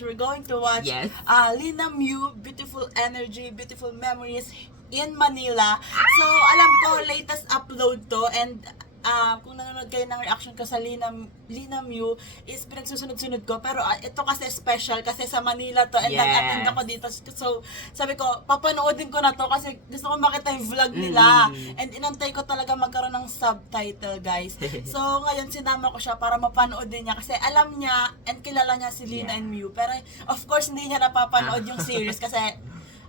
watch. We're going to watch Yes. Lina Mew, Beautiful Energy, Beautiful Memories in Manila. So, alam ko, latest upload to, and kung nanonood kayo ng reaction ko sa Lina Mew, is pinagsusunod-sunod ko, pero ito kasi special, kasi sa Manila to, and Yes. nag-attend ako dito. So, sabi ko, papanoodin ko na to, kasi gusto ko makita yung vlog nila, and inantay ko talaga magkaroon ng subtitle, guys. So, ngayon, sinama ko siya para mapanood din niya, kasi alam niya, and kilala niya si Lina and Mew, pero of course, hindi niya napapanood yung series, kasi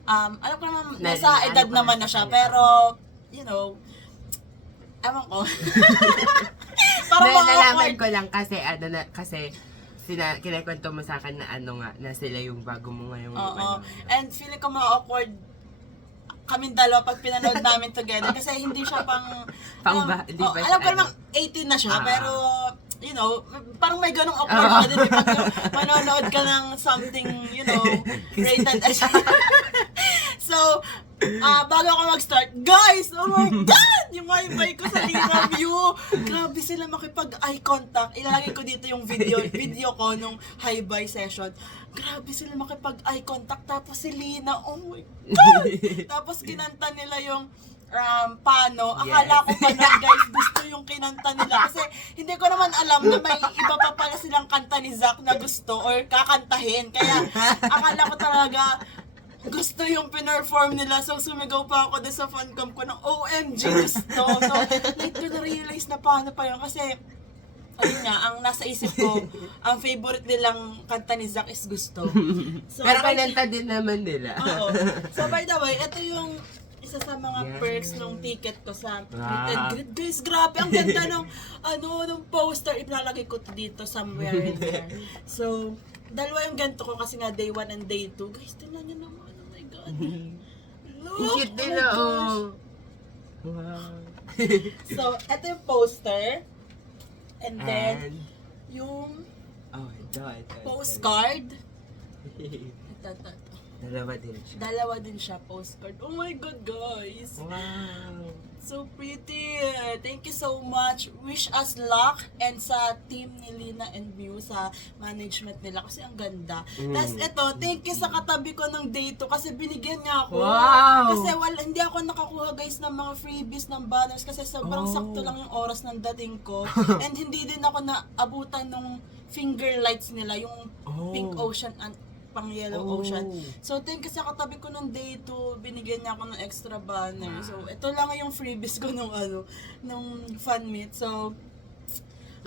alam ko naman, nasa edad naman na siya, pero, you know, ewan ko. Parang Nalaman ko lang kasi, kinakwento mo sa akin na na sila yung bago mo ngayong Oo. And feeling ko ma-awkward kaming dalawa pag pinanood namin together kasi hindi siya di ba siya alam ko namang 18 na siya, pero you know, parang may ganong awkward pa din pag manonood ka ng something, you know, rated as So, bago ako mag-start, guys, oh my God! Yung wifi ko sa Lina Mew. Grabe sila makipag-eye contact. Ilalagay ko dito yung video ko nung high-buy session. Grabe sila makipag-eye contact. Tapos si Lina, oh my God! Tapos kinanta nila yung paano. Akala ko pa nun, guys, gusto yung kinanta nila. Kasi hindi ko naman alam na may iba pa pala silang kanta ni Zack na gusto or kakantahin. Kaya akala ko talaga gusto yung pinerform nila. So, sumigaw pa ako doon sa fancam ko ng OMG, gusto. So, like ko na-realize na paano pa yun. Kasi, ayun nga, ang nasa isip ko, ang favorite nilang kanta ni Zack is gusto. So, pero kananta din naman nila. Oo. So, by the way, ito yung isa sa mga perks ng ticket ko sa meet and greet. Guys, grabe, ang ganda ng, ng poster. Ilalagay ko to dito somewhere in there. So, dalawa yung ganito ko kasi nga day 1 and day 2. Guys, tingnan nyo naman. Oh my God. Look! Cute din my gosh. Wow. So, ito yung poster. And then, yung ito. postcard. Ito. Dalawa din siya, postcard. Oh my God, guys. Wow. So pretty. Thank you so much. Wish us luck and sa team ni Lina and Mew sa management nila kasi ang ganda. Tapos ito, thank you sa katabi ko ng day 2 kasi binigyan niya ako. Wow. Kasi hindi ako nakakuha, guys, ng mga freebies ng banners kasi sobrang sakto lang yung oras ng dating ko. And hindi din ako naabutan ng finger lights nila, yung pink ocean and pang yellow ocean. So, thank you sa katabi ko ng day 2, binigyan niya ako ng extra banner. So, ito lang yung freebies ko nung fan meet. So,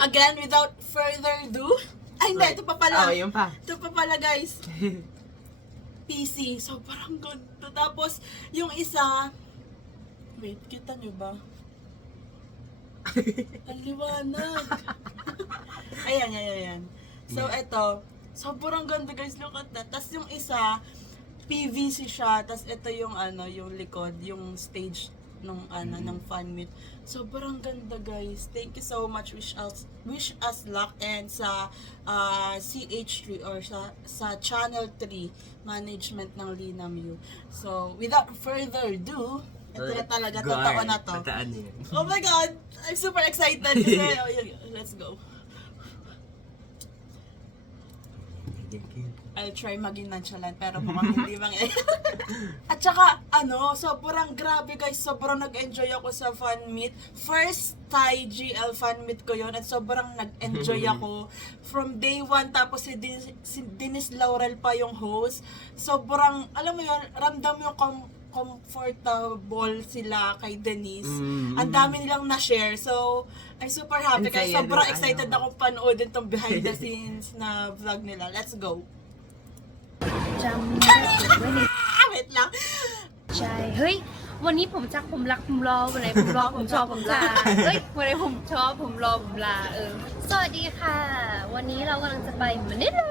again, without further ado, hindi, ito pa pala. Yun pa. Ito pa pala, guys. PC. So, parang ganito. Tapos, yung isa, wait, kita nyo ba? Ang liwanag. Ayan. So, ito, sobrang ganda, guys, look at that. Tapos yung isa, PVC siya. Tapos ito yung yung likod, yung stage ng ng fan meet. Sobrang ganda, guys. Thank you so much. Wish us luck and sa CH3 or sa Channel 3 management ng Lina Mew. So, without further ado, ito na talaga, totoo na to. Oh my God! I'm super excited kasi, let's go. I'll try maging nonchalant pero mukhang hindi mangyayari. At saka, sobrang grabe, guys. Sobrang nag-enjoy ako sa fan meet. First Thai GL fan meet ko yon at sobrang nag-enjoy ako. From day 1, tapos si Denise Laurel pa yung host. Sobrang, alam mo yon, ramdam yung comfortable sila kay Denise. Ang dami nilang na-share. So, I'm super happy kasi sobrang excited ako panoodin tong behind the scenes na vlog nila. Let's go! Wait lang. ใช่ เฮ้ย วันนี้ผมชักผมรักผมรอ วันไหนผมรอผมชอบผมลา เฮ้ย วันไหนผมชอบผมรอผมลา สวัสดีค่ะ วันนี้เรากำลังจะไปมะนิลา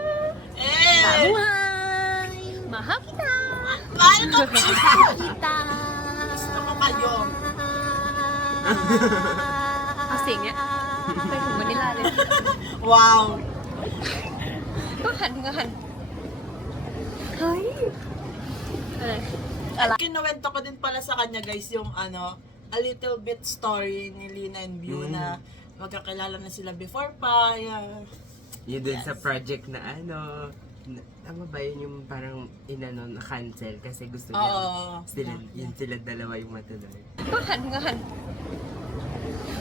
Eh! ว้ายมาฮักกีตา Mahal ko! กีตา Gusto ko kayo. เอาเสียงเนี้ยไปถึงมะนิลาเลย Wow! ก็หันเฮ้ย อะไร Kinuwento ko din pala sa kanya, guys, yung a little bit story ni Lina and Mew na magkakilala na sila before pa. Yun dun sa project na Tama ba yun yung parang inano na cancel kasi gusto niya Oo. sila, yun sila dalawa yung matuloy. ก็หันก็หัน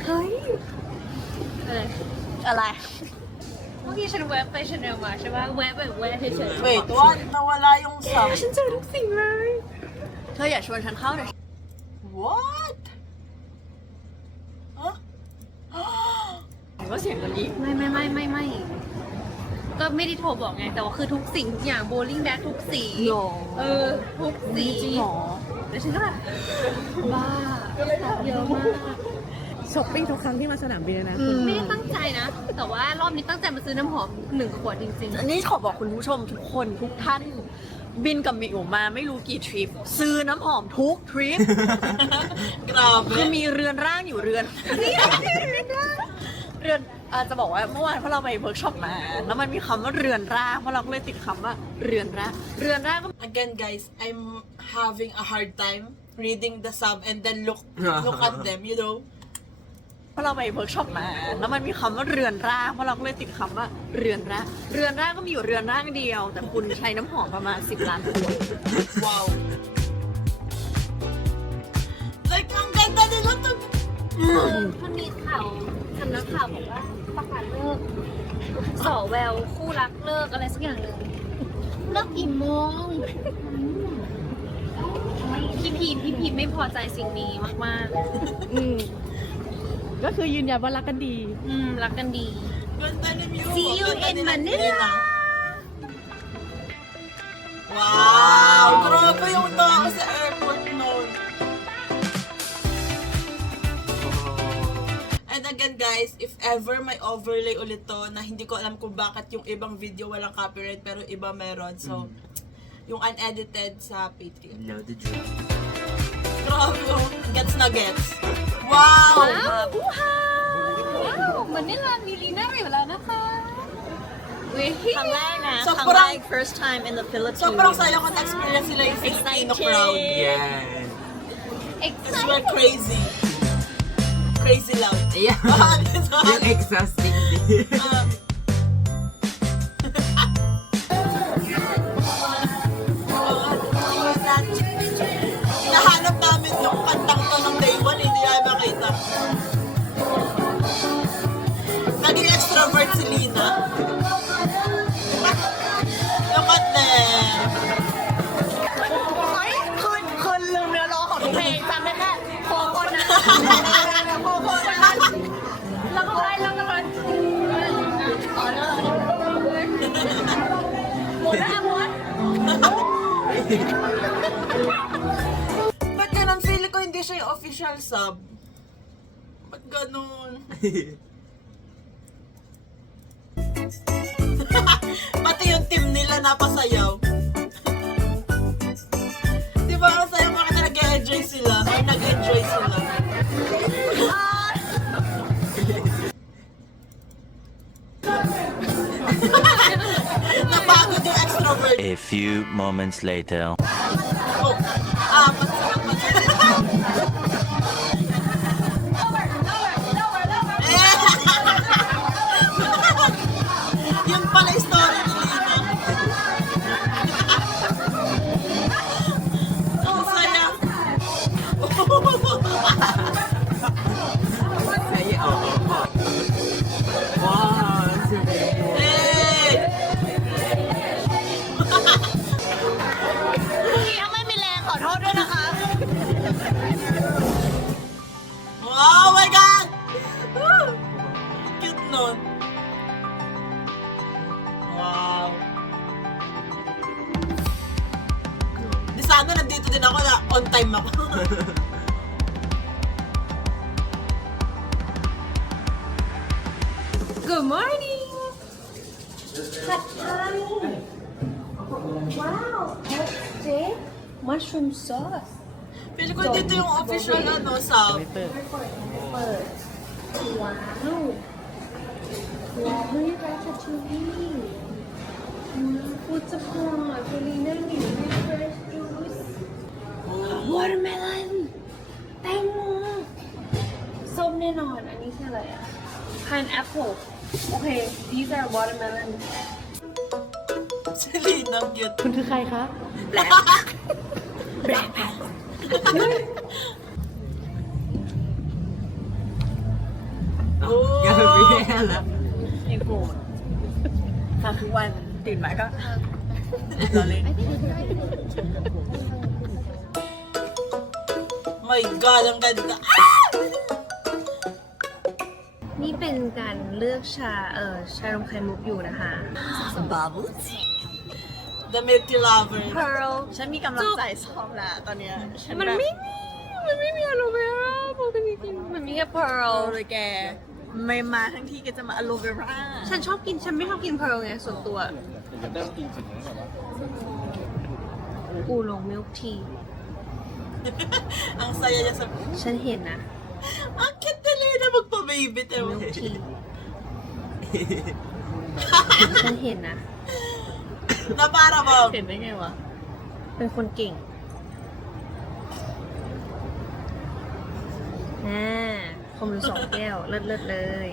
เฮ้ย อะไร อะไร เมื่อกี้ฉันแวะไปชาแนลมาใช่ป่ะแวะแบบแวะเฉยๆ Wait, what? Nawala yung sound. ฉันเจอทุกสิ่งเลย เธออย่าชวนฉันเข้าเลย What? Huh? ว่าเสียงมันยิ่ง ไม่ก็ไม่ได้โทรบอกไง แต่ว่าคือทุกสิ่งทุกอย่างโบลิ่งแบ็กทุกสี หรอ ทุกสี จริงหรอ แล้วฉันก็แบบบ้าเยอะมาก ช้อปปิ้งทุกครั้งที่มาสนามบินเลยนะ ไม่ได้ตั้งใจนะ แต่ว่ารอบนี้ตั้งใจมาซื้อน้ำหอม1 ขวดจริง อันนี้ขอบอกคุณผู้ชมทุกคนทุกท่าน บินกับมิวมาไม่รู้กี่ทริป ซื้อน้ำหอมทุกทริป Grabe. คือมีเรือนร่างอยู่เรือน เรือนจะบอกว่าเมื่อวานพอเราไปเวิร์กช็อปมา แล้วมันมีคำว่าเรือนร่างเพราะเราก็เลยติดคำว่าเรือนร่างเรือนร่างก็ Again, guys, I'm having a hard time reading the sub and then look at them, you know? พอเราไปเวิร์กช็อปมา แล้วมันมีคำว่าเรือนร่างเพราะเราก็เลยติดคำว่าเรือนร่างเรือนร่างก็มีอยู่เรือนร่างเดียว แต่คุณใช้น้ำหอมประมาณ10 ล้านขวด Wow. Like, ang ganda nila to. ๆมันมีข่าวสำนักข่าวบอกว่าประกาศเลิกสอแววคู่รักเลิกอะไรสักอย่างหนึ่งเลิกกี่โมงพี่พีไม่พอใจสิ่งนี้มาก ก็คือยืนยันว่ารักกันดี ๆรักกันดี Ganda ni Mew. See you Ganda in ni Manila. Wow! Grabe yung tao sa airport noon. And again guys, if ever may overlay ulit to na hindi ko alam kung bakit yung ibang video walang copyright pero iba meron. So, yung unedited sa Patreon. Now the drop. Grabe yung gets na gets. Wow! Wow! Manila, Milina rin, wala na ka. We're ครั้งแรกนะ So, ครั้ง parang- แรก first time in the Philippines Sobrang saya ko na-experience sila yung Filipino Excited. crowd. Yan. Because we're crazy. Crazy loud. Yeah. Yung exhausting din. Hinahanap namin yung kantang to ng day one, hindi namin makita. Naging extrovert si Lina. Look at them. คนลืมเนื้อร้องของทุกเพลงจำได้แค่โคโคนนะโคโคนนะ แล้วก็ไปหมดแล้วหมด Ba't ganun? Feeling ko hindi siya yung official sub. Ba't ganun? Pati yung team nila napasayaw. Di ba ang sayo makita nag-enjoy sila? Or nag-enjoy sila? Napagod yung extrovert. A few moments later. Oh, yun pala yung story ni Lina. Ang saya. Saya, oo. Wow, super. Hey! ถ้าไม่มีแรงขอโทษด้วยนะคะ Oh my God! Cute nun. Wow. Di sana nandito din ako na on time ako. Good morning ผัดไทยว้าวเจ๊มัชรูมซอส Feel ko dito yung official sub. เปิดว้าวว้าวเฮ้ยราชาชูรี่ฟูดสปอร์ตเฟลิน่าหนึ่งเฟรชจูสวอเตอร์เมลอนแตงโมส้มแน่นอน อันนี้คืออะไรอ่ะ pineapple โอเค these are watermelon Selena, cute. คุณคือใครคะ Black Panther กาเบรียล ยังโกรธทำทุกวันตื่นมาก็เราเล่น My God, ang ganda. นี่เป็นการเลือกชาลมไข่มุกอยู่นะคะ Bubble tea The milky lover. Pearl ฉันมีกำลังใจซ้อมแล้วตอนเนี้ยฉั มัน แบบ ไม่มีอะโลเวราปกติมันมีแค่ Pearl เลยแกไม่มาทั้งที่แกจะมาอโลเวรา ฉันไม่ชอบกิน Pearl ไงส่วนตัวอูหลงมิลค์ที Ang saya niya sa... ฉันเห็นนะ Ang cute na Lena magpa-baby. มิลค์ที ฉันเห็นนะ Na para bang... เห็นได้ไงวะ เป็นคนเก่งคมดู2 แก้ว เลิศเลย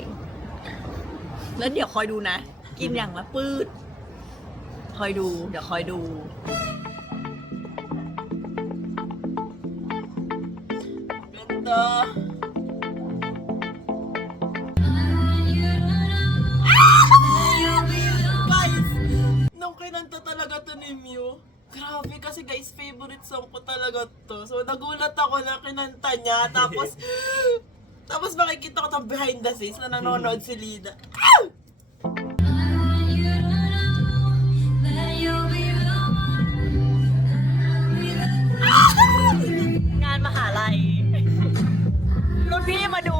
แล้วเดี๋ยวคอยดูนะ กินอย่างละปื้ดคอยดูเดี๋ยวคอยดู Ganda. Guys, nung kinanta talaga to ni Mew, grabe kasi guys, favorite song ko talaga to. So nagulat ako na kinanta niya, tapos makikita ko tong behind the scenes na nanonood si Lida. Ah! งานมหาลัยรุ่นพี่มาดู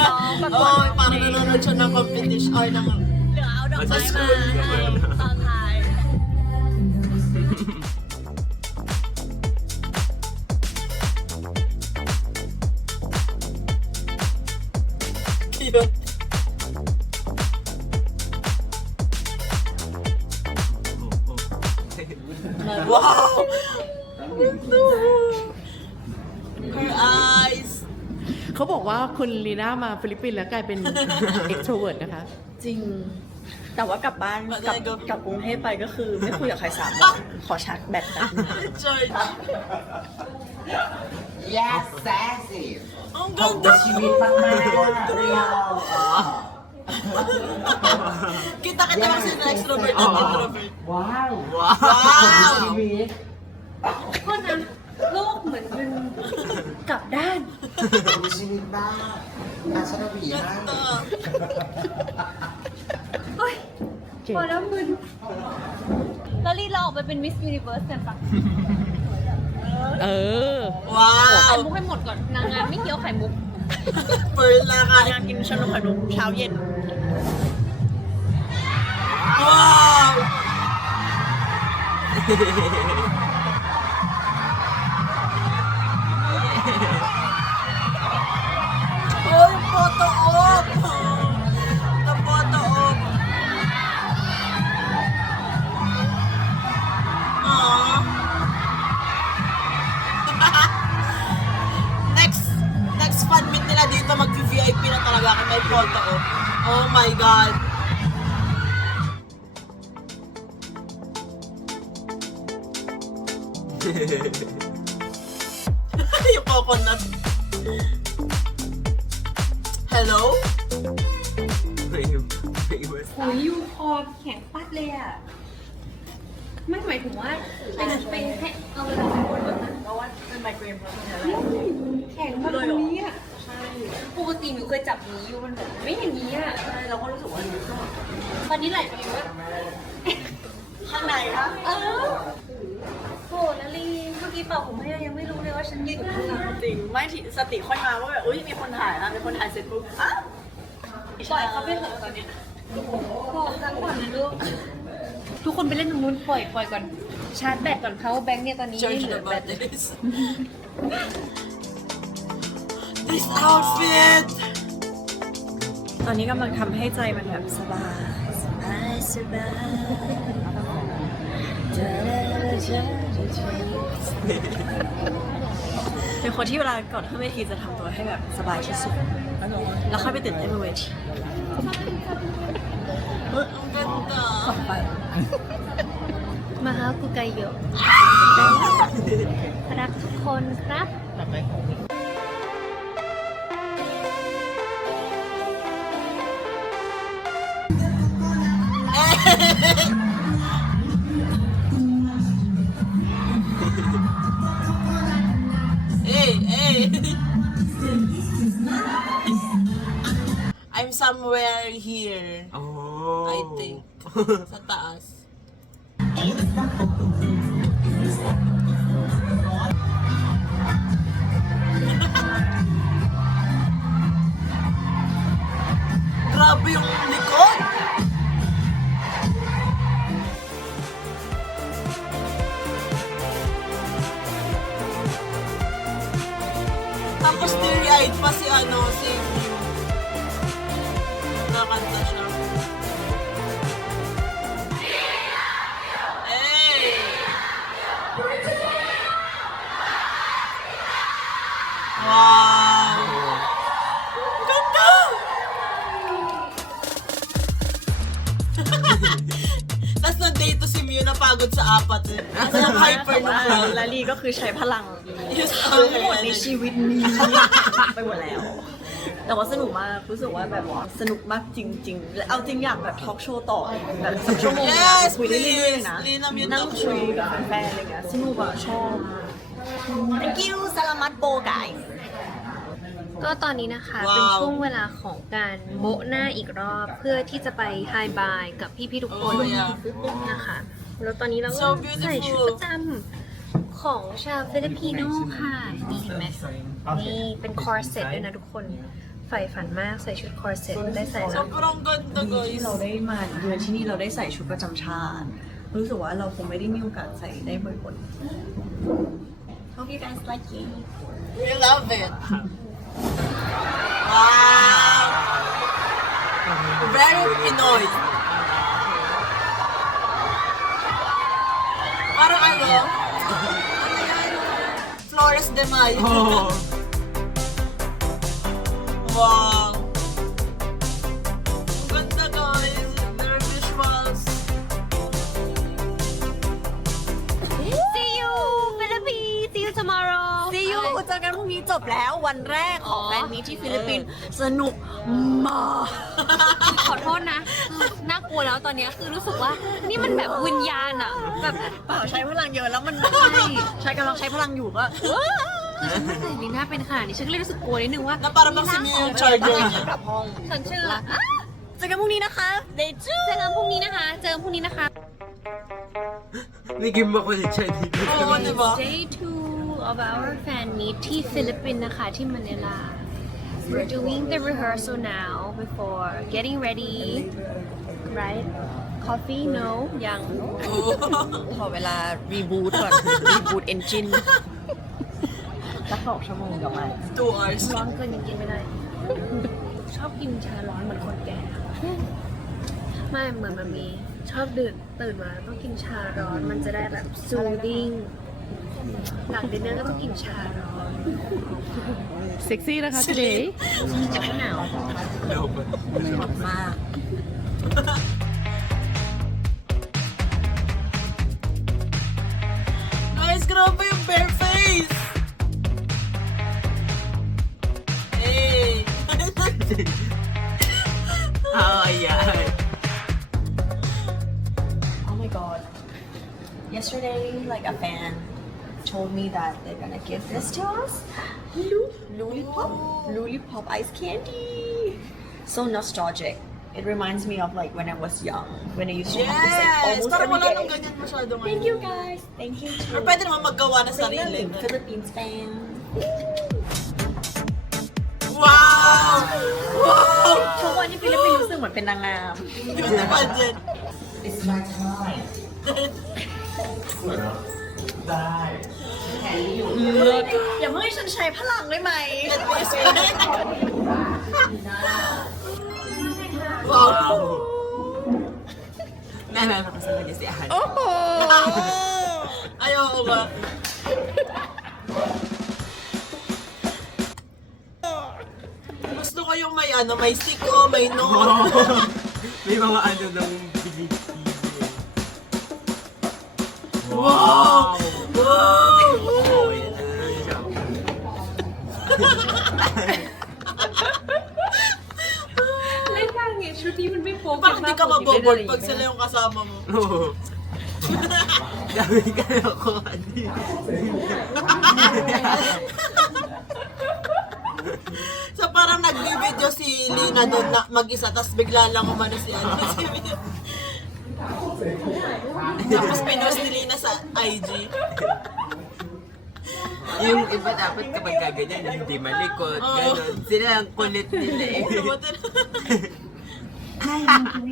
น้องประกวด Oh, parang nanonood siya ng competition or ng... เหลือเอาดอกไม้มาให้ตอนท้าย Cute. Wow! Her eyes. เขาบอกว่าคุณลีน่ามาฟิลิปปินส์แล้วกลายเป็น extrovert นะคะ จริง แต่ว่ากลับบ้าน มา ก ได้ ลับ ก็ กลับกรุงเทพไปก็คือไม่คุยกับใคร3 วันขอชาร์จแบตแบบนึง Charge. Yes, sassy. Ang ganda. Sweet pa real. Kita-kita kasi na extrovert at introvert. Wow. Wow! Sweet. โทษนะโลกเหมือนมันกลับด้าน Sweet ba? Asa na bihan? Ganda. เฮ้ยพอแล้วมึนแล้วรีเราออกไปเป็นมิสยูนิเวิร์สกันปะ เออ ไข่ Wow! มุกให้หมดก่อนนางงามไม่เคี้ยวไข่มุก Pearl na งา kain. นกินชานมไข่มุกเช้าเย็น Wow! Oh, yung photo op! The photo op! Aww. Next fan meet nila dito, mag-VIP na talaga kung may photo op. Oh my God! Yung coconut. Hello? โอ้ยยูคอแข็งปัดเลยอ่ะ ไม่หมายถึงว่าเป็นแค่เอาเลย เพราะว่าเป็นไมเกรนเพราะฉะนั้น แข็งแบบนี้อ่ะปกติหนูเคยจับนี้อยู่มันแบบไม่อย่างนี้อ่ะ เราก็รู้สึกว่า ตอนนี้ไหลไปอยู่ว่า ข้างในคะ โหนาลีเมื่อกี้เป่าผมให้ยังไม่รู้เลยว่าฉันยืนอยู่ข้างหลัง จริงไม่ที่สติค่อยมาว่าแบบอุ้ยมีคนถ่ายนะมีคนถ่ายเสร็จปุ๊บอ้าว ปล่อยเขาไปเถอะตอนนี้พอครั้งก่อนนะลูกทุกคนไปเล่นตรงนู้นปล่อยก่อนชาร์จแบตก่อนเพราะว่าแบงค์เนี่ยตอนนี้ไม่ Charge เหลื the อแบต batteries. This outfit! ตอนนี้กำลังทำให้ใจมันแบบสบาย เป็นคนที่เวลาก่อนขึ้นเวทีจะทำตัวให้แบบสบายที่สุด แล้วค่อยไปตื่นเต้นบนเวที Ang ganda. ก่อนไป kayo รักทุกคนครับ Hey! I'm somewhere here, Oh. I think. Sa taas. Grabe yung likod! Tapos teary-eyed pa si si nakanta siya. Hey! Wow! Ganda! Tapos na-date to si Mew napagod sa apat eh. Kasi ang hyper na crowd. Laliก็คือใช้พลัง Yes, ทั้งหมดในชีวิตนี้ไปหมดแล้ว แต่ว่าสนุกมากรู้สึกว่าแบบสนุกมากจริงๆและเอาจริงอยากแบบทอล์กโชว์ต่อแบบสักชั่วโมง Yes, คุยได้เรื่อยๆเลยนะ please. Linam yun นั่ง talk คุย show. กับแฟนๆอะไรเงี้ยสนุกอะชอบ Thank you Salamat po guys ก็ตอนนี้นะคะ ว้าว เป็นช่วงเวลาของการโมะหน้าอีกรอบ เพื่อที่จะไปไฮบายกับพี่ๆทุกคน Oh, yeah. นะคะแล้วตอนนี้เราก็ So beautiful. ใส่ชุดประจำของชาวฟิลิปปิโนค่ะนี่เห็นไหมนี่เป็นคอร์เซ็ตด้วยนะทุกคนใฝ่ฝันมากใส่ชุดคอร์เซ็ตได้ใส่แล้ว Sobrang ganda, ที่ guys. เราได้มาเยือนที่นี่เราได้ใส่ชุดประจำชาติ รู้สึกว่าเราคงไม่ได้มีโอกาสใส่ได้บ่อยๆ Hope you guys like it We love it. Wow! Very Pinoy. Parang ano yan? Flores de Mayo. Oh. Wow! Ang ganda, guys. Their visuals. See you Philippines see you tomorrow See you เจอกันพรุ่งนี้จบแล้ววันแรกของแฟนมีตที่ฟิลิปปินส์สนุกมาก ขอโทษนะน่ากลัวแล้วตอนนี้คือรู้สึกว่านี่มันแบบวิญญาณอะแบบ เปล่าใช้พลังเยอะแล้วมันใช้กำลังใช้พลังอยู่ก็ คือฉันไม่เคยลีน่าเป็นขนาดนี้ฉันก็เลยรู้สึกกลัวนิดนึงว่า Na parang bang si Mew yung charger niya. กลับห้อง ฉันเชื่ออ่ะ เจอกันพรุ่งนี้นะคะเดจู เจอกันพรุ่งนี้นะคะเจอกันพรุ่งนี้นะคะ Naging makulit siya dito. Oo, di ba? Day 2 of our fan meet ที่ฟิลิปปินส์นะคะที่มะนิลา We're doing the rehearsal now before getting ready right coffee no ยัง ขอเวลารีบูตก่อนรีบูตเอนจินสัก2 ชั่วโมงกลับมา 2 hours. ร้อนเกินยังกินไม่ได้ ชอบกินชาร้อนเหมือนคนแก่ไม่เหมือนมันมีชอบตื่นมาต้องกินชาร้อนมันจะได้แบบ soothing หลังดินเนอร์ก็ต้องกินชาร้อน เซ็กซี่นะคะ today หนาว มาก Guys, grabe yung bare face! Hey! Oh, yeah. Oh my god. Yesterday, like a fan told me that they're gonna give this to us. Lollipop ice candy. So nostalgic. It reminds me of like when I was young, when I used to have this like Yes! almost Parang every wala nang day. ganyan masyado ngayon. Thank you guys. Thank you Or too. pwede naman maggawa na sarili. Philippines fan. Wow! Wow! ทุกวันที่ฟิลิปปินส์รู้สึกเหมือนเป็นนางงาม Beauty pageant. It's my time. ได้ อย่าเพิ่งให้ฉันใช้พลังได้ไหม Wow! Naalala ko sa kanya si Anne. Ayoko ba? Gusto ko yung may siko, may note. May mga ano ng bigay. Wow! Wow! Oh, yan na siya. Len lang eh, shoot yun may pocket Parang hindi ka maboboard pag sila yung kasama mo. Oo. Dami ka na ako. So parang nag-video si Lina doon na mag-isa, tapos bigla lang umano si ano. Tapos pinost ni Lina sa IG. Yung iba dapat kapag kaganyan, hindi malikot, gano'n. Sila ang kulit nila eh.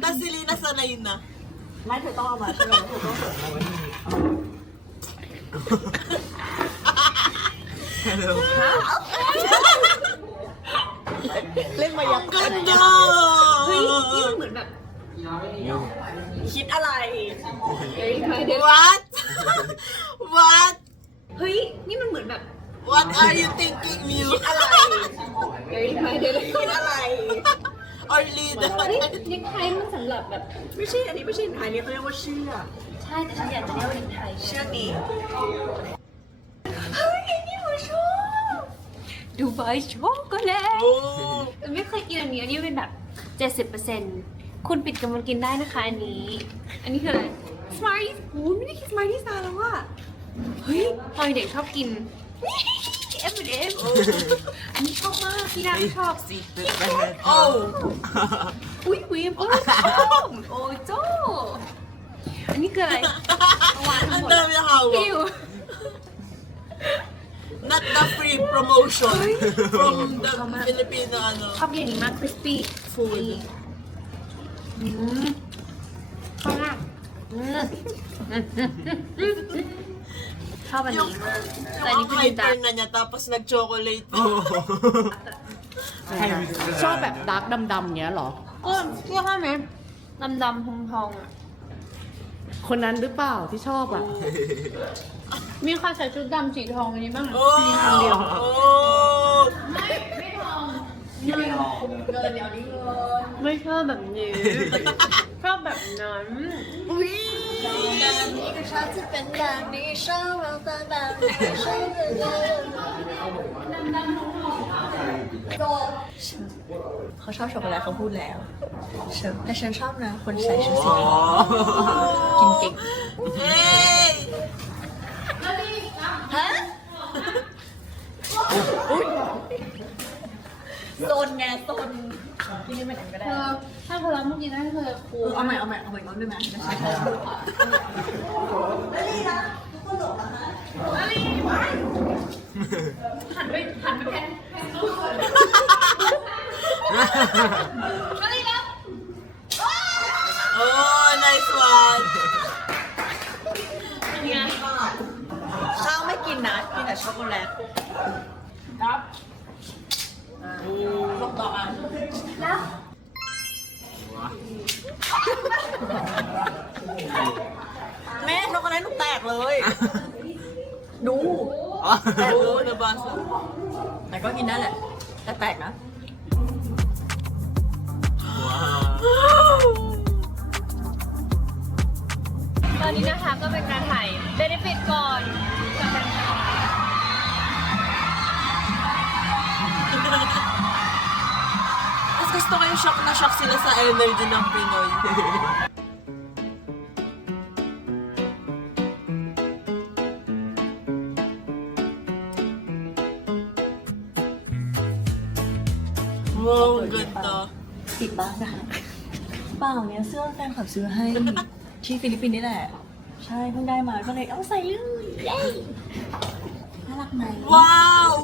Tapos si Lina sanay na. ไม่เธอต้องเอามาใช่ไหมเธอต้องเปิดมาไว้นี่ Hello. เล่นมายาก Ang ganda! เฮ้ยนี่มันเหมือนแบบ คิดอะไร What? What? เฮ้ยนี่มันเหมือนแบบ What are you thinking, Mew? อะไร คิดอะไร Or Lina? เฮ้ยเน็กไทมันสำหรับแบบ ไม่ใช่อันนี้ไม่ใช่ไทยนี่เขาเรียกว่าเชือก ใช่แต่ฉันอยากจะเรียกว่าเน็กไท เชือกนี้ เฮ้ยอันนี้หนูชอบดูไบช็อกโกแลต Oh! ไม่เคยกินอันนี้อันนี้เป็นแบบ 70%คุณปิดกำลังกินได้นะคะอันนี้ อันนี้คืออะไร Smarties โอ้ยไม่ได้กิน Smarties นานแล้วว่ะเฮ้ยตอนเด็กชอบกิน M&M อันนี้ชอบมากพี่ดาก็ชอบ Secret na yan. Oh! อุ้ยวิมโอ้ยชอบโอ้ยโจอันนี้คืออะไรเอาวางทั้ง Ang หมด dami hawak. อิว Not the free promotion from the Filipino ano. ชอบอย่างนี้มาก crispy Food. ชอบมากชอบอัน Yung, นี้มากแต่ yung อัน ang นี้คือดินดา hyper na niya, tapos nag-chocolate. Oh. ชอบแบบดาร์กดำๆเงี้ยเหรอ ก็เชื่อไหมดำๆทองๆอ่ะ คนนั้นหรือเปล่าที่ชอบอ่ะ มีใครใส่ชุดดำสีทองอันนี้บ้าง Oh! Oh! ไม่ชอบแบบนี้ ชอบแบบนั้น นี่ก็ชอบจะเป็นแบบนี้ชอบเราเป็นแบบนี้ชอบเขาชอบช็อกโกแลตเขาพูดแล้วแต่ฉันชอบนะคนใส่ชุดสีทองกินเก่ง Hey! ฮะโซนไงโซนที่นี่ไม่ไหนก็ เธ ได้ อถ้าเธอรับเมื่อกี้นะเธอครู เอาใหม่อีกรอบได้ไหมจะใช้หันไปแพนอะไรนะ Oh, nice one! เนี่ย ข้าวไม่กินนะกินแต่ช็อกโกแลตบอกต่ออ่ะแม่ช็อกโกแลตหนูแตกเลย ดู แตกเล Oh, ย nabasa. แต่ก็กินได้แหละ แต่แตกนะ ตอนนี้นะคะก็เป็นการถ่ายเบนฟิตก่อน Mas gusto ko yung shock na shock sila sa energy ng Pinoy. Wow, ang ganda. ติดบ้างนะคะเปล่าเนี่ยเสื้อแฟนคลับซื้อให้ ที่ฟิลิปปินส์นี่แหละ ใช่เพิ่งได้มาก็เลยเอาใส่เลยเย้น่ารักไหม Wow!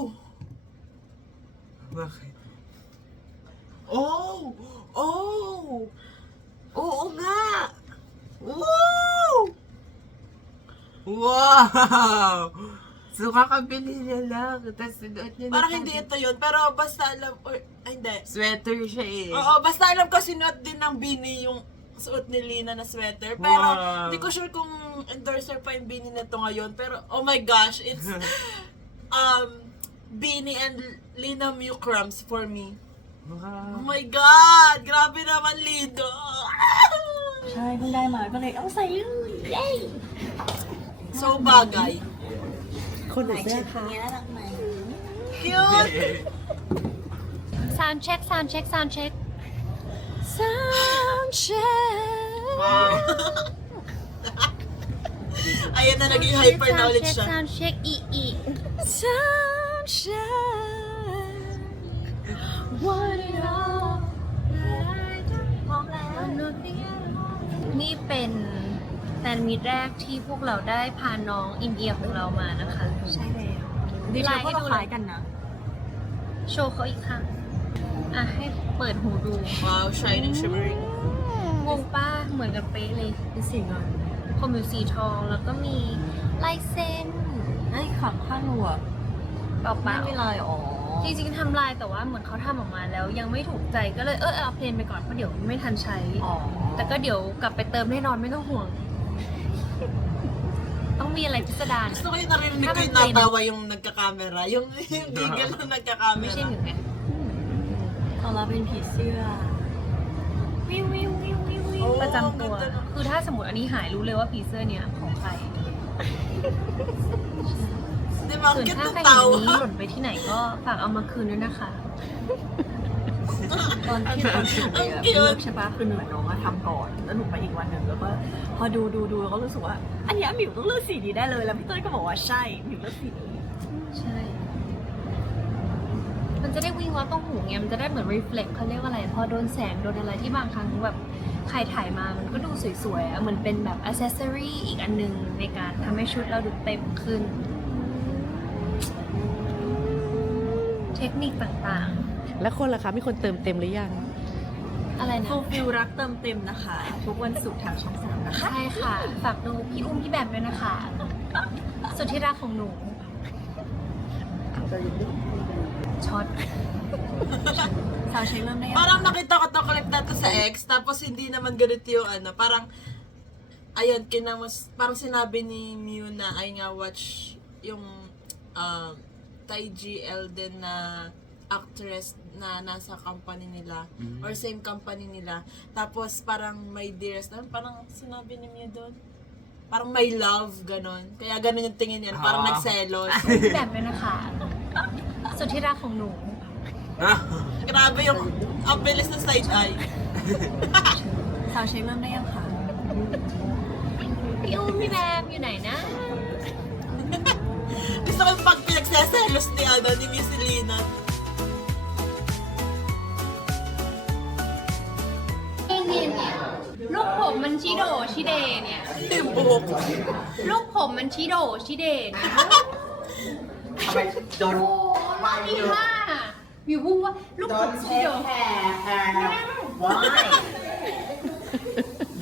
Bakit? Oh! Oh! Oo nga! Wow! Wow! So, kakabili niya lang. Tapos, sinuot niya na Parang lang. hindi ito yun, pero basta alam, or, ay hindi. Sweater siya eh. Oo, basta alam ko sinuot din ng Bini yung suot ni Lina na sweater. Pero, Wow. hindi ko sure kung endorser pa yung Bini na to ngayon. Pero, oh my gosh, it's Bini and Lina Mew crumbs for me. Oh Wow. my God! Grabe naman, Lido! ใช่เพิ่งได้มาก็เลยเอาใส่เลยเย้ So, bagay. คนหนู ไหน เสื้ เช็ อ ค ค่ะ อย่างเงี้ยน่ารักไหม Cute! sound check sound check sound check Sound check. Wow. Ayan na, naging hyper na ulit siya. sound check Sound check. Want it all. พร้อมแล้ว นี่เป็นแฟนมิตรแรกที่พวกเราได้พาน้องอินเดียของเรามานะคะ ใช่แล้วดีเทลพวกเราคล้ายกันนะ โชว์เขาอีกครั้งอ่ะให้เปิดหูดู Wow, shining, shimmering. งงป้าเหมือนกันเป๊ะเลยเป็นสีเงินคอมมิวสีทองแล้วก็มีลายเส้น ไอ้ขังข้างหัว เปล่า ไม่มีลายอ๋อ ๆจริงๆทำลายแต่ว่าเหมือนเขาทำออกมาแล้วยังไม่ถูกใจก็เลยเอาเพลนไปก่อนเพราะเดี๋ยวไม่ทันใช้ อ๋อ แต่ก็เดี๋ยวกลับไปเติมแน่นอนไม่ต้องห่วง ต้องมีอะไรพิสดาร Gusto ko yung narinig ko yung natawa yung nagka-camera. Yung giggle na ไม่ใช่ห nagka-camera. นึ่งไง ของเราเป็นผีเสื้อ วิววิววิววิววิว ประจำตัว คือถ้าสมมติอันนี้หายรู้เลยว่าผีเสื้อเนี่ยของใคร Di ba? Ang ส่วน cute ถ้า ng ใครเห็นนี้ tawa. หล่นไปที่ไหนก็ฝากเอามาคืนด้วยนะคะ ตอนที่เราถึงไปอะเลือกใช่ปะคือเหนือน้องอะทำก่อน แล้วหนูไปอีกวันหนึ่งแล้วก็พอดูแล้วก็รู้สึกว่า อันเนี้ยหมิวต้องเลือกสีนี้ได้เลย แล้วพี่เต้ยก็บอกว่าใช่หมิวเลือกสีนี้ ใช่ มันจะได้วิ่งวับตรงหูไงมันจะได้เหมือน reflect เขาเรียกว่าอะไร พอโดนแสงโดนอะไรที่บางครั้งแบบใครถ่ายมามันก็ดูสวยๆอะเหมือนเป็นแบบ accessory อีกอันหนึงในการทำให้ชุดเราดูเต็มขึ้น เทคนิคต่าง แล้วคนล่ะคะมีคนเติมเต็มหรือยัง ๆ อะไรนะ ฟูลฟิลรักเติมเต็มนะคะ ทุกวันศุกร์ทางช่อง3นะคะ ใช่ค่ะ ฝากดูพี่อุ้มพี่แบมด้วยนะคะ สุดที่รักของหนูช็อต สาวเช็คเริ่มได้ยัง Parang nakita ko to clip dati sa ex, tapos hindi naman ganito yung ano, parang, ayun, parang sinabi ni Mew na, ay nga, watch yung Taiji Elden na actress na nasa company nila, or same company nila. Tapos parang may dearest, parang sinabi ni Mew doon, parang may love, ganon. Kaya ganon yung tingin niya, parang nagselos. พี่แบมด้วยนะคะ สุดที่รักของหนู Grabe yung, ang bilis ng side eye. สาวเช็คเริ่มได้ยังคะ พี่อุ้มพี่แบมอยู่ไหนนะ Gusto ko yung pag pinagseselos ni Miss Selena. เนี่ยลูกผมมันชิโดชิเดเนี่ย Yung buhok. ลูกผมมันชิโดชิเดเนี่ย ทำไมโดน ตีห้ามิวพูดว่าลูกผมชิโด Why?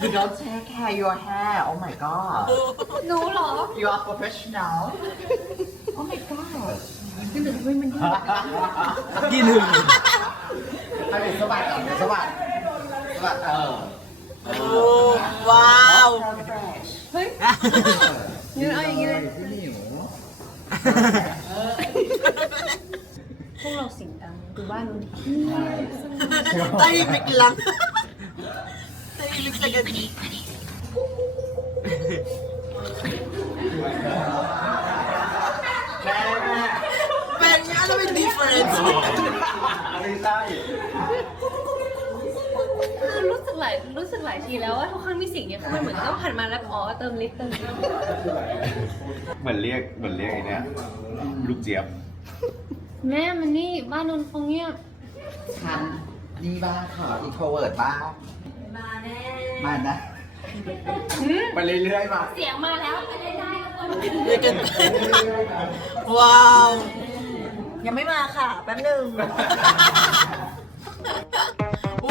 You don't take care your hair. Oh my god. หนูเหรอ You are professional. Oh my god. ที่หนึ่ง ให้เป็นสวัสดิ์ก่อนเดี๋ยวสวัสดิ์สวัสดิ์Oh, wow. ยืนเอาอย่างนี้เลย พี่หมิว พวกเราเสียงดังดูบ้านนู้น Tahimik lang. Tahimik sa gabi. Pero alam mo yung difference? คือรู้สึกหลายทีแล้วว่าทุกครั้งมีสิ่งเนี้ยคือมันเหมือนต้องผ่านมาแล้วอ๋อเติมลิฟต์ เหมือนเรียกไอ้เนี้ยลูกเจี๊ยบ แม่มันนี่บ้านนนท์คงเงียบ ฉันนี่บ้างขออีโทรเวิร์ดบ้าง มาแน่ มานะไปเรื่อยๆมา เสียงมาแล้วไปได้ๆ Wow. ยังไม่มาค่ะ แป๊บหนึง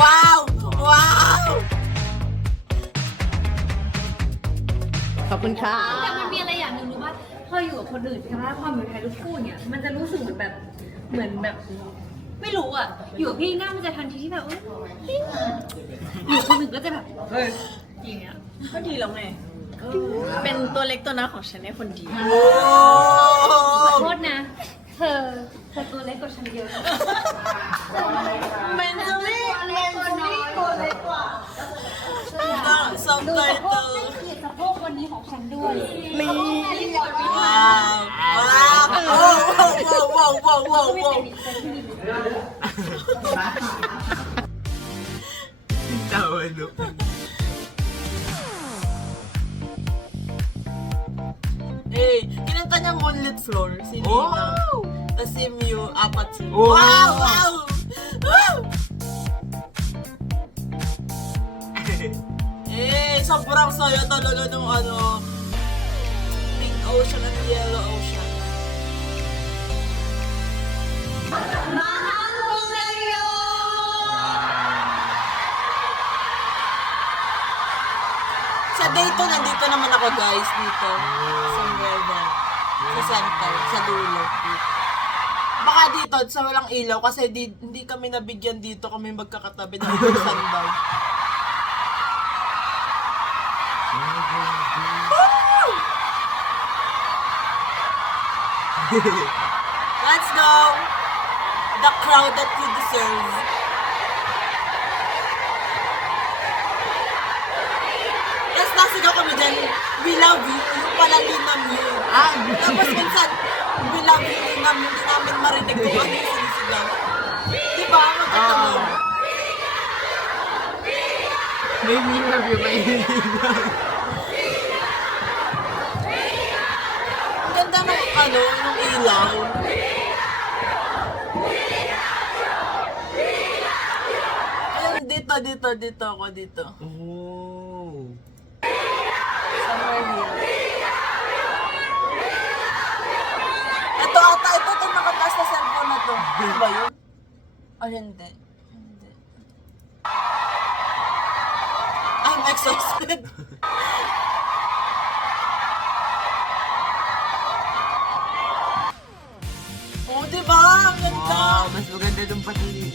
Wow. Wow. ขอบคุณค่ะ แต่มันมีอะไรอย่างหนึ่งรู้ว่าพออยู่กับคนอื่นใช่ไหมความอยู่ไทยทุกคู่เนี่ยมันจะรู้สึกเหมือนแบบไม่รู้อ่ะอยู่กับพี่หน้ามันจะทันทีที่แบบอยู่กับคนอื่นก็จะแบบอย่างเงี้ย ก็ดีแล้วไง เป็นตัวเล็กตัวน้อยของฉันในคนดี ขอ Oh. โทษนะ เธอตัวเล็กกว่าฉันเยอะ Mentally ตัวเล็กกว่าน้อย subtitle. ขีดสะโพกคน คนให้ของฉันด้วย นี่ ว้าวว้าวว้าวว้าวว้าวว้าวว้าว Tawa, no? Eh, kinanta niya Moonlit Floor, si Nina. Tapos si Mew, apat sila. Oh! Wow! Wow! Wow! Eh, sobrang saya talaga nung Pink Ocean at Yellow Ocean. Sa Dayton, nandito naman ako guys, dito. Sa Nueva. Sa center, sa dulo. Dito. Baka dito, sa walang ilaw, kasi hindi kami nabigyan dito, kami magkakatabi ng sandal. Let's go! The crowd that you deserve. Tapos nasigaw kami dyan, we love you, yung pala linam yun. Tapos minsan, we love you, linam yun, hindi namin marinig kung ano yung sinisigaw. Diba? Magkatawa. May love you, may Ang ganda ng ng ilaw. Ayun, dito ako, dito. Oh. Somewhere here. Ito nakataas na cellphone na to. Ano ba yun? Oh, hindi. I'm exhausted. Oh, diba? Ang ganda. Wow, mas maganda nung pati.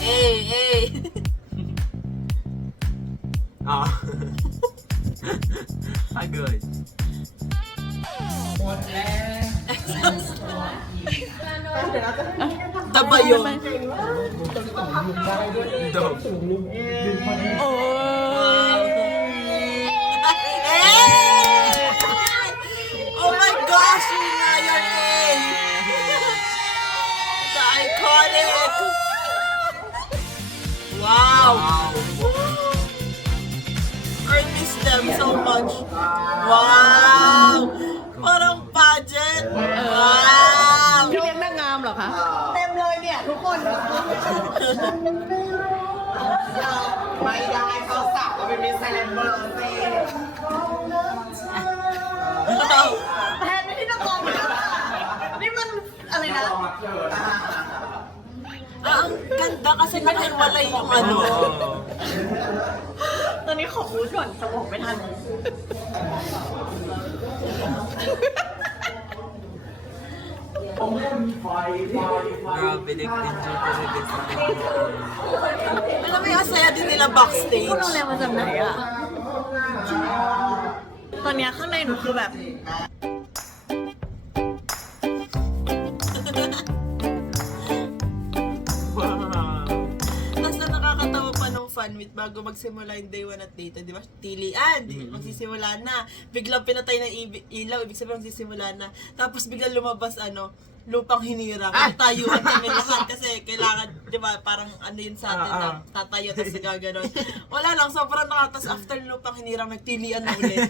Hey. Ah. Pagod. Taba yun. Dog. Oh my gosh, Ina, you're in! The iconic! Wow! I miss them so much. Wow! Parang pageant! Wow! พี่เลี้ยงนางงามเหรอคะ ไม่ได้เขาสับก็เป็นมิสไซเลนเบอร์สิ แทนไม่ที่นักร้องนี่มันอะไรนะ Ang ganda kasi nakahiwalay yungตอนนี้ขอพูดก่อนสมองไม่ทัน Grabe, nag-enjoy talaga sa Alam mo yung asaya din nila backstage. พวกเราเรียนมาจากไหนอะตอนเนี้ยข้างในหนูคือแบบ Tapos na nakakatawa pa nung fan meet bago magsimula yung day 1 at day 2, di ba? Tilian, magsisimula na. Biglang pinatay na ilaw, ibig sabihin magsisimula na. Tapos biglang lumabas lupang hinirang. Tayuan kami lahat kasi kailangan, di ba, parang yun sa atin na tatayo tapos gaganon. Wala lang, sobrang nakatas after lupang hinirang, nagtilian na ulit.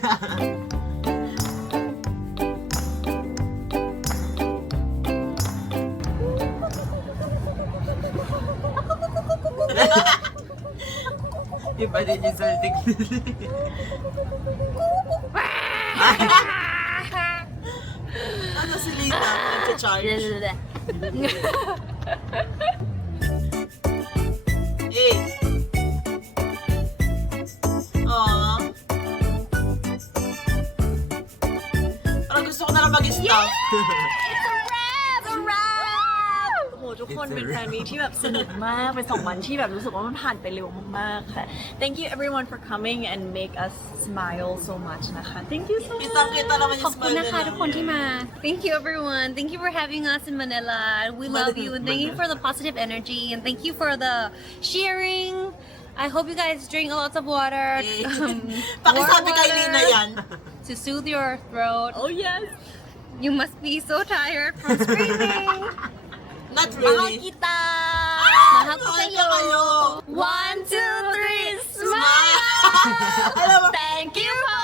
Iba din yung saltik. Ano si Lita? Nagcha-charge? Eh. Aww. Parang gusto ko na lang mag-stop. It's a wrap! ทุกคนเป็นแฟนมีที่แบบสนุกมากเป็น2 วันที่แบบรู้สึกว่ามันผ่านไปเร็วมากๆค่ะ Thank you everyone for coming and make us smile so much นะคะ Thank you so much Kitang-kita naman ขอ yung บคุณ smile นะคะ nila. ทุกคนที่มา Thank you everyone Thank you for having us in Manila We love you and thank you for the positive energy and thank you for the sharing I hope you guys drink a lot of water Pakisabi warm kay water Lina yan. to soothe your throat Oh yes You must be so tired from screaming Not Mahal really. kita Mahal ko Mahal kayo kayo. 1, 2, 3 smile Alam mo, Thank you po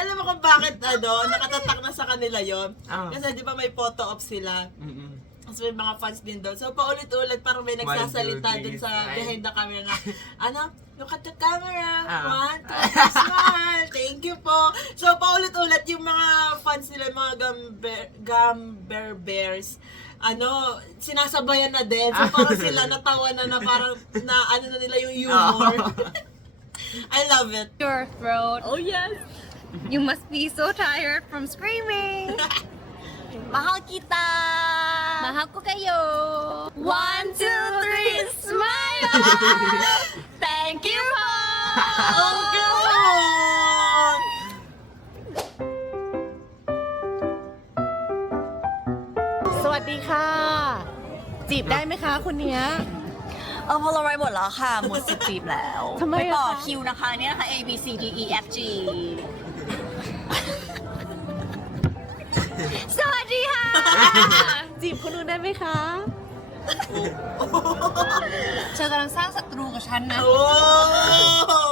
alam mo kung bakit nakatatak na sa kanila yon? Ah. Kasi di ba may photo op sila? Mm-mm. Tapos may mga fans din doon. So paulit-ulit parang may nagsasalita 1, 2, dun 3, sa smile. behind the camera na, look at the camera. Ah. 1, 2, smile. Thank you po. So paulit-ulit yung mga fans nila, mga Gamber Bears, sinasabayan na din. So parang sila natawa na parang na nila yung humor. I love it. Your throat Oh yes You must be so tired from screaming Mahal kita Mahal ko kayo 1, 2, 3 smile Thank you po Oh, God!สวัสดีค่ะ จีบได้ไหมคะคนเนี้ย พอเราไปหมดแล้วค่ะหมดสิทธิ์จีบแล้ว ทำไมอะ ไปต่อ คะ คิวนะคะเนี่ยนะคะ A B C D E F G สวัสดีค่ะ จีบคนอื่นได้ไหมคะ เธอกำลังสร้างศัตรูกับฉันนะ Oh!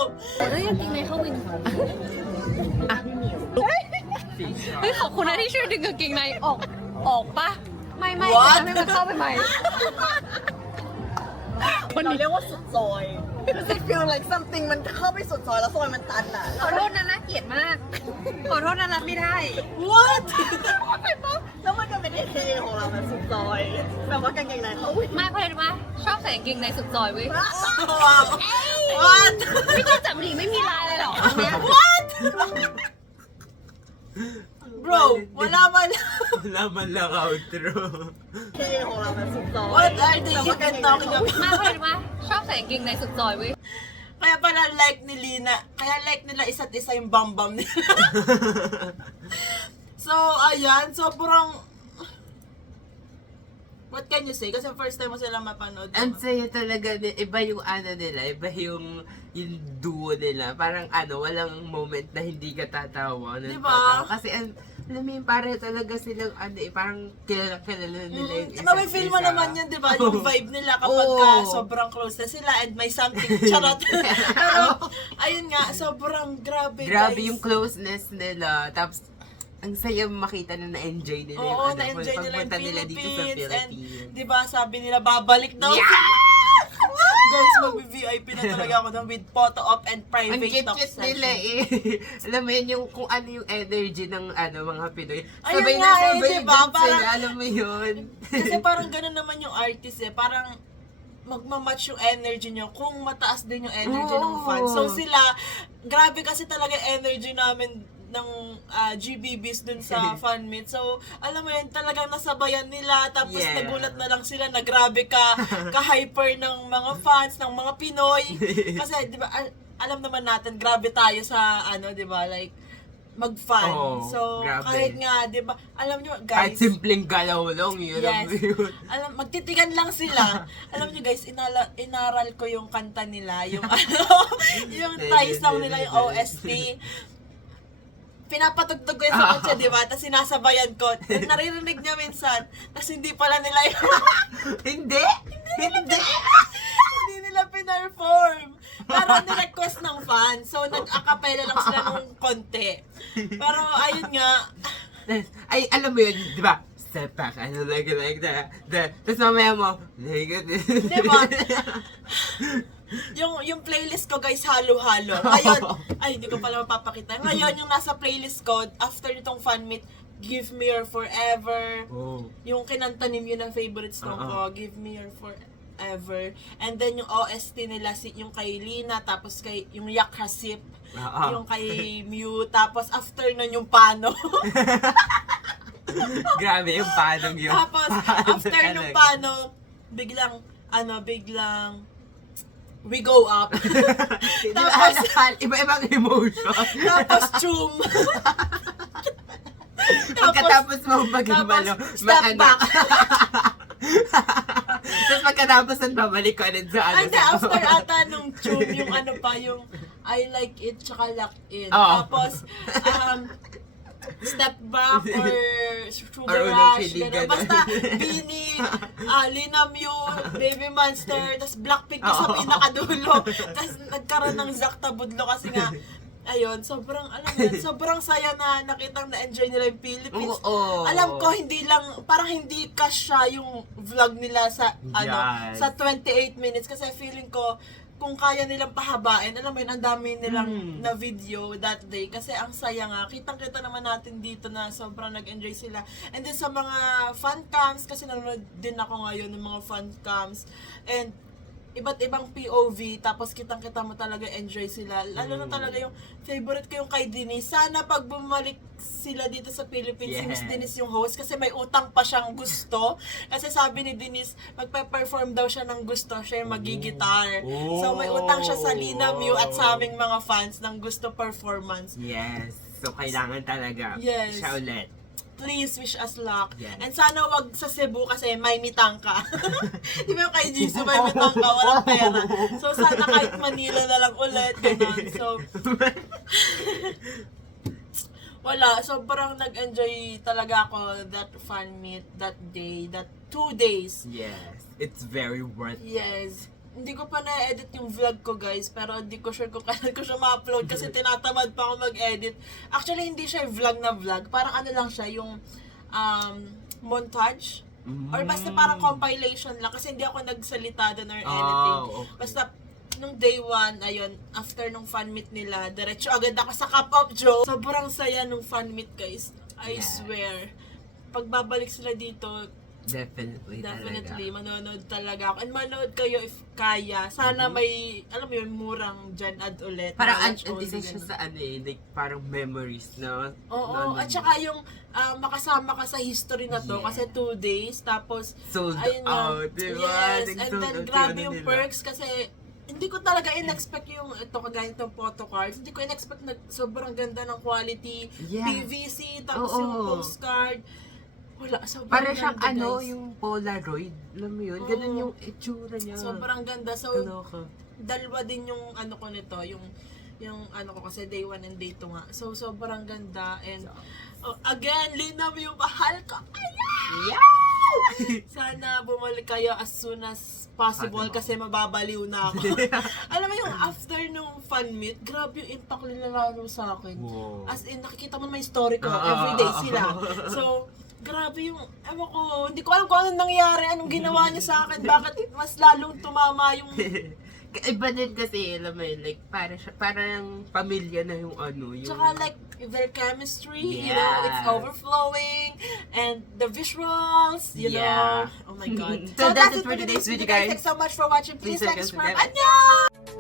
แล้วยังกินในเข้าวินเฮ้ยขอบคุณนะที่ช่วยดึงกางเกงในออกปะไม่ What? จะให้มันเข้าไปใหม่ เราเรียกว่าสุดซอย Because I feel like something มันเข้าไปสุดซอยแล้วซอยมันตันอ่ะ ขอโทษนะน่าเกลียดมาก ขอโทษนะรับไม่ได้ What? แล้วมันก็เป็นเอเคของเราแบบสุดซอยแบบว่ากางเกงในเขาวิ่ง ไม่เพราะอะไรรู้ปะชอบใส่กางเกงในสุดซอยเว้ย Wow! What? ไม่ต้องจับดีไม่มีลายเลยหรออันเนี้ย What? Bro, wala man. Wala man lang outro. เคของเราแบบสุดซอย What are they even talking about? ไม่เพราะอะไรรู้ปะชอบใส่กางเกงในสุดซอยเว้ย Kaya pala like ni Lina, kaya like nila isa't isa yung bambam nila. So, ayan, sobrang... What can you say? Kasi first time mo sila mapanood. Ang saya talaga, iba yung nila, iba yung duo nila. Parang walang moment na hindi ka tatawa. Diba? Tatawa. Kasi alam mo yun, parang talaga silang parang kilala nila yung isa't Mami-feel mo isa. naman yun, di ba? Yung vibe nila kapag ka sobrang close na sila and may something charot. Pero, ayun nga, sobrang grabe, Grabe guys. yung closeness nila. Tapos, ang saya makita na na-enjoy nila yung Oo, na-enjoy nila yung pagpunta nila dito sa Philippines. And, Philippines. di ba, sabi nila, babalik daw. Guys, mag-VIP na talaga ako doon with photo op and Ang private talk cute session. nila eh. Alam mo yun, yung, kung ano yung energy ng mga Pinoy. Ayun Sabay nga na eh, sabay diba? din sila, Parang- alam mo yun. Kasi parang ganun naman yung artist eh. Parang magmamatch yung energy nyo kung mataas din yung energy ng Oo. fans. So sila, grabe kasi talaga energy namin ng GBBs dun sa fan meet. So, alam mo yun, talagang nasabayan nila. Tapos Yeah. nagulat na lang sila na grabe ka-hyper ng mga fans, ng mga Pinoy. Kasi, di ba, alam naman natin, grabe tayo sa, di ba, like, mag-fan. Oo, So, grabe. kahit nga, di ba, alam nyo, Kahit guys, simpleng galaw lang, yun alam yes. mo yun. Magtitigan lang sila. Alam niyo guys, inaral ko yung kanta nila, yung yung Thai song nila, yung OST. Pinapatugtog ko yun sa kotse, di ba? Tapos sinasabayan ko. Naririnig niya minsan. Tapos hindi pala nila yung... Hindi! Hindi! hindi nila pinarform. Pero ni-request ng fan. So, nag-acapella lang sila nung konti. Pero, ayun nga. Ay, alam mo yun, di ba? Step back, like that. Tapos mamaya mo, like it. Di ba? Yung playlist ko guys, halo-halo. Ngayon, ay hindi ko pala mapapakita. Ngayon, yung nasa playlist ko, after nitong fan meet, Give Me Your Forever. Oh. Yung kinanta ni Mew ng favorite song ko, Give Me Your Forever. And then yung OST nila, yung kay Lina, tapos yung Yak Hasip, yung kay Mew, tapos after nun yung Pano. Grabe yung panong yun. Tapos, Paano after talaga? nung paano, biglang, we go up. Tapos, Iba-ibang emotion. tapos, chum. Pagkatapos mo magimalo, step back. Tapos pagkatapos nun, babalik ko ulit sa ano. And then, after ata nung chum, yung ano pa, yung I like it, tsaka lock in. Oo. Tapos, step back or sugar Or unang rush, chili, gano'n. gano'n. Basta, Bini, Linam yun, Baby Monster, tapos Blackpink pa sa Oo. pinakadulo. Tapos nagkaroon ng Zakta Budlo kasi nga, ayun, sobrang, alam mo, sobrang saya na nakitang na-enjoy nila yung Philippines. Oo. Alam ko, hindi lang, parang hindi kasya yung vlog nila sa, Yes. sa 28 minutes. Kasi feeling ko, kung kaya nilang pahabain, alam mo yun, ang dami nilang na video that day. Kasi ang saya nga, kitang-kita naman natin dito na sobrang nag-enjoy sila. And then sa mga fan cams, kasi nanonood din ako ngayon ng mga fan cams. And iba't ibang POV, tapos kitang-kita mo talaga enjoy sila. Lalo na talaga yung favorite ko yung kay Denise. Sana pag bumalik sila dito sa Philippines, si Miss Yes. Denise yung host kasi may utang pa siyang gusto. Kasi sabi ni Denise, magpe-perform daw siya ng gusto, siya yung magigitar. So may utang siya sa Lina Mew at sa aming mga fans ng gusto performance. Yes. So, kailangan talaga Yes. siya ulit. Please wish us luck. Yes. And sana wag sa Cebu kasi may mitang ka. Di ba yung kay Jisoo may mitang ka, walang pera. So sana kahit Manila na lang ulit, ganun. So, wala, sobrang nag-enjoy talaga ako that fan meet, that day, that 2 days. Yes. It's very worth it. Yes. Hindi ko pa na-edit yung vlog ko, guys, pero hindi ko sure kung kailan ko siya ma-upload kasi tinatamad pa ako mag-edit. Actually, hindi siya vlog na vlog. Parang ano lang siya, yung montage. Or basta parang compilation lang kasi hindi ako nagsalita doon or anything. okay. Basta, nung day 1, ayun, after nung fan meet nila, diretso agad ako sa Cup of Joe. Sobrang saya nung fan meet, guys. I Yes. swear. Pagbabalik sila dito, Definitely manonood talaga ako. And manood kayo if kaya. Sana may, alam mo yun, murang dyan ad ulit. Parang Watch isa only, siya ganun. sa ano eh, like parang memories na. Oo, at saka yung makasama ka sa history na to Yeah. kasi 2 days, tapos Sold ayun na. out, diba? Yes, Nag-sold and then out grabe yung yung ano nila. perks kasi hindi ko talaga in-expect yung ito kagaya itong photo cards. Hindi ko in-expect na sobrang ganda ng quality. Yeah. PVC, tapos Oo. yung postcard. Wala, sobrang Para siyang ganda, ano, guys. yung Polaroid. Alam mo yun? Ganun Oo. yung itsura niya. Sobrang ganda. So, Kaloka. dalawa din yung ano ko nito, yung ano ko kasi day 1 and day 2 nga. So, sobrang ganda. And, again, Linam yung mahal ko. Ayan! Sana bumalik kayo as soon as possible kasi mababaliw na ako. Alam mo yung after nung fan meet, grabe yung impact nila lalo sa akin. Wow. As in, nakikita mo may story ko, everyday sila. So, grabe yung, ewan ko, hindi ko alam kung anong nangyari, anong ginawa niya sa akin, bakit mas lalong tumama yung Iba din kasi, alam mo yun, like, parang pamilya na yung ano, yung... tsaka like their chemistry, you know, Yeah. it's overflowing, and the visuals, you Yeah. know, oh my god. So that's it for today's video, guys. Thanks so much for watching. Please Please like, like, subscribe. subscribe. Annyeong!